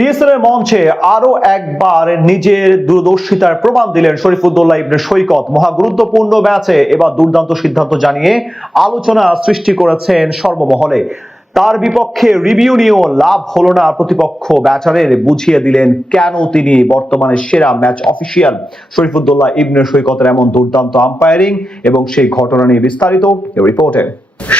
PSL এর মঞ্চে আরো একবার নিজের দূরদর্শিতার প্রমাণ দিলেন শরীফুদ্দৌলা ইবনে সৈকত। মহা গুরুত্বপূর্ণ ম্যাচে এবার দুর্দান্ত সিদ্ধান্ত জানিয়ে আলোচনা সৃষ্টি করেছেন সর্বমহলে। তার বিপক্ষে রিভিউ নিয়েও লাভ হলো না প্রতিপক্ষ ব্যাটারের, বুঝিয়ে দিলেন কেন তিনি বর্তমানে সেরা ম্যাচ অফিসিয়াল। শরীফুদ্দৌলা ইবনে সৈকতের এমন দুর্দান্ত আম্পায়ারিং এবং সেই ঘটনা নিয়ে বিস্তারিত রিপোর্টে।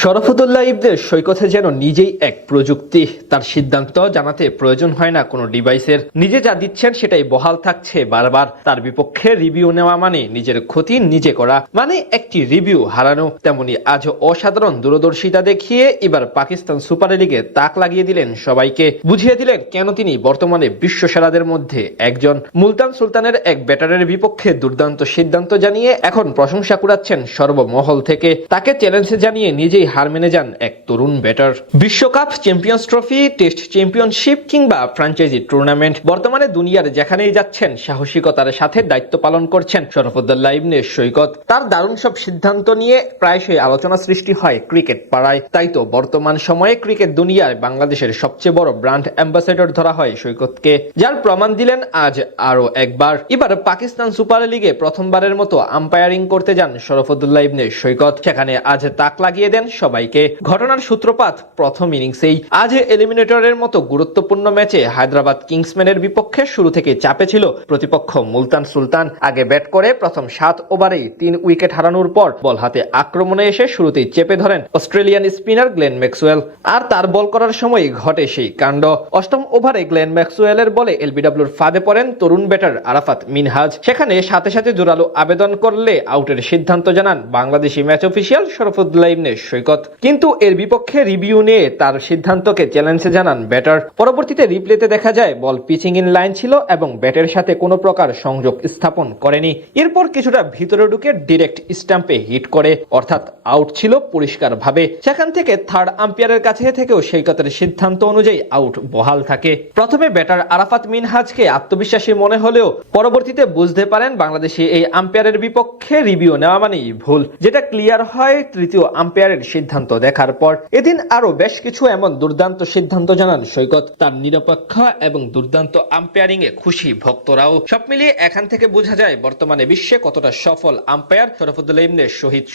শরফুদ্দৌলা ইবনে সৈকতে যেন নিজেই এক প্রযুক্তি। তার সিদ্ধান্ত জানাতে প্রয়োজন হয় না কোনো ডিভাইসের, নিজে যা দিচ্ছেন সেটাই বহাল থাকছে বারবার। তার বিপক্ষে রিভিউ নেওয়া মানে নিজের ক্ষতি নিজে করা, মানে একটি রিভিউ হারানো। তেমনি আজ অসাধারণ দূরদর্শিতা দেখিয়ে এবার পাকিস্তান সুপার লিগে তাক লাগিয়ে দিলেন সবাইকে, বুঝিয়ে দিলেন কেন তিনি বর্তমানে বিশ্ব সেরাদের মধ্যে একজন। মুলতান সুলতানের এক ব্যাটারের বিপক্ষে দুর্দান্ত সিদ্ধান্ত জানিয়ে এখন প্রশংসা কুড়াচ্ছেন সর্বমহল থেকে। তাকে চ্যালেঞ্জ জানিয়ে নিজেই হার মেনে যান এক তরুণ ব্যাটার। বিশ্বকাপ, চ্যাম্পিয়ন্স ট্রফি, টেস্ট চ্যাম্পিয়নশিপ কিংবা ফ্র্যাঞ্চাইজি টুর্নামেন্ট, বর্তমানে দুনিয়ার যেখানেই যাচ্ছেন সাহসিকতার সাথে দায়িত্ব পালন করছেন শরফুদ্দৌলা ইবনে সৈকত। তার দারুণ সব সিদ্ধান্ত নিয়ে প্রায়শই আলোচনা সৃষ্টি হয় ক্রিকেট পাড়ায়। তাই তো বর্তমান সময়ে ক্রিকেট দুনিয়ায় বাংলাদেশের সবচেয়ে বড় ব্র্যান্ড অ্যাম্বাসেডর ধরা হয় সৈকতকে, যার প্রমাণ দিলেন আজ আরো একবার। এবার পাকিস্তান সুপার লিগে প্রথমবারের মতো আম্পায়ারিং করতে যান শরফুদ্দৌলা ইবনে সৈকত। সেখানে আজ তাক লাগিয়ে দেন সবাইকে। ঘটনার সূত্রপাত প্রথম ইনিংসেই। আজ এলিমিনেটরের মতো গুরুত্বপূর্ণ ম্যাচে হায়দ্রাবাদ কিংসম্যানের বিপক্ষে শুরু থেকে চাপে ছিল প্রতিপক্ষ মুলতান সুলতান। আগে ব্যাট করে প্রথম 7 ওভারেই 3 উইকেট হারানোর পর বল হাতে আক্রমণে এসে শুরুতেই চেপে ধরেন অস্ট্রেলিয়ান স্পিনার গ্লেন ম্যাক্সওয়েল। আর তার বল করার সময় ঘটে সেই কাণ্ড। 8ম ওভারে গ্লেন ম্যাক্সওয়েলের বলে এলবিডব্লিউর ফাঁদে পড়েন তরুণ ব্যাটার আরাফাত মিনহাজ। সেখানে সাথে সাথে জোরালো আবেদন করলে আউটের সিদ্ধান্ত জানান বাংলাদেশি ম্যাচ অফিসিয়াল শরফুদ্দৌলা ইবনে সৈকত। কিন্তু এর বিপক্ষে রিভিউ নিয়ে তার সিদ্ধান্তকে চ্যালেঞ্জে জানান ব্যাটার। পরবর্তীতে রিপ্লেতে দেখা যায় বল পিচিং ইন লাইন ছিল এবং ব্যাটের সাথে কোনো প্রকার সংযোগ স্থাপন করেনি। এরপর কিছুটা ভিতরে ঢুকে ডিরেক্ট স্টাম্পে হিট করে, অর্থাৎ আউট ছিল পরিষ্কার ভাবে। সেখান থেকে থার্ড আম্পায়ারের কাছে থেকেও সৈকতের সিদ্ধান্ত অনুযায়ী আউট বহাল থাকে। প্রথমে ব্যাটার আরাফাত মিনহাজকে আত্মবিশ্বাসী মনে হলেও পরবর্তীতে বুঝতে পারেন বাংলাদেশি এই আম্পায়ারের বিপক্ষে রিভিউ নেওয়া মানেই ভুল, যেটা ক্লিয়ার হয় তৃতীয় আম্পায়ারের সিদ্ধান্ত দেখার পর। এদিন আরো বেশ কিছু এমন দুর্দান্ত সিদ্ধান্ত জানান সৈকত। তার নিরপেক্ষ এবং দুর্দান্ত আম্পায়ারিং এ খুশি ভক্তরাও। সব মিলিয়ে এখান থেকে বোঝা যায় বর্তমানে বিশ্বে কতটা সফল আম্পায়ার শরফুদ্দৌলা ইবনে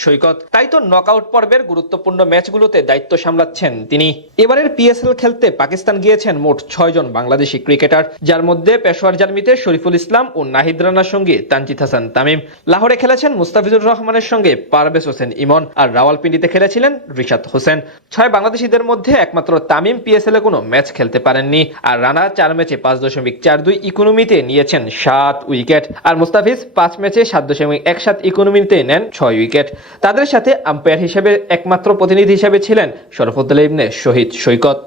সৈকত। তাই তো নকআউট পর্বের গুরুত্বপূর্ণ ম্যাচগুলোতে দায়িত্ব সামলাচ্ছেন তিনি। এবারের পিএসএল খেলতে পাকিস্তান গিয়েছেন মোট 6 জন বাংলাদেশি ক্রিকেটার, যার মধ্যে পেশোয়ার জার্মিতে শরীফুল ইসলাম ও নাহিদ রানার সঙ্গে তানজিদ হাসান তামিম। লাহোরে খেলেছেন মুস্তাফিজুর রহমানের সঙ্গে পারভেজ হোসেন ইমন, আর রাওয়ালপিন্ডিতে খেলেছিলেন রিশাদ হোসেন। 6 বাংলাদেশিদের মধ্যে একমাত্র তামিম পিএসএল এ কোনো ম্যাচ খেলতে পারেননি, আর রানা 4 ম্যাচে 5.42 ইকোনমিতে নিয়েছেন 7 উইকেট, আর মুস্তাফিজ 5 ম্যাচে 7.17 ইকোনমিতে নেন 6 উইকেট। তাদের সাথে আম্পায়ার হিসেবে একমাত্র প্রতিনিধি হিসেবে ছিলেন শরফুদ্দৌলা ইবনে সৈকত।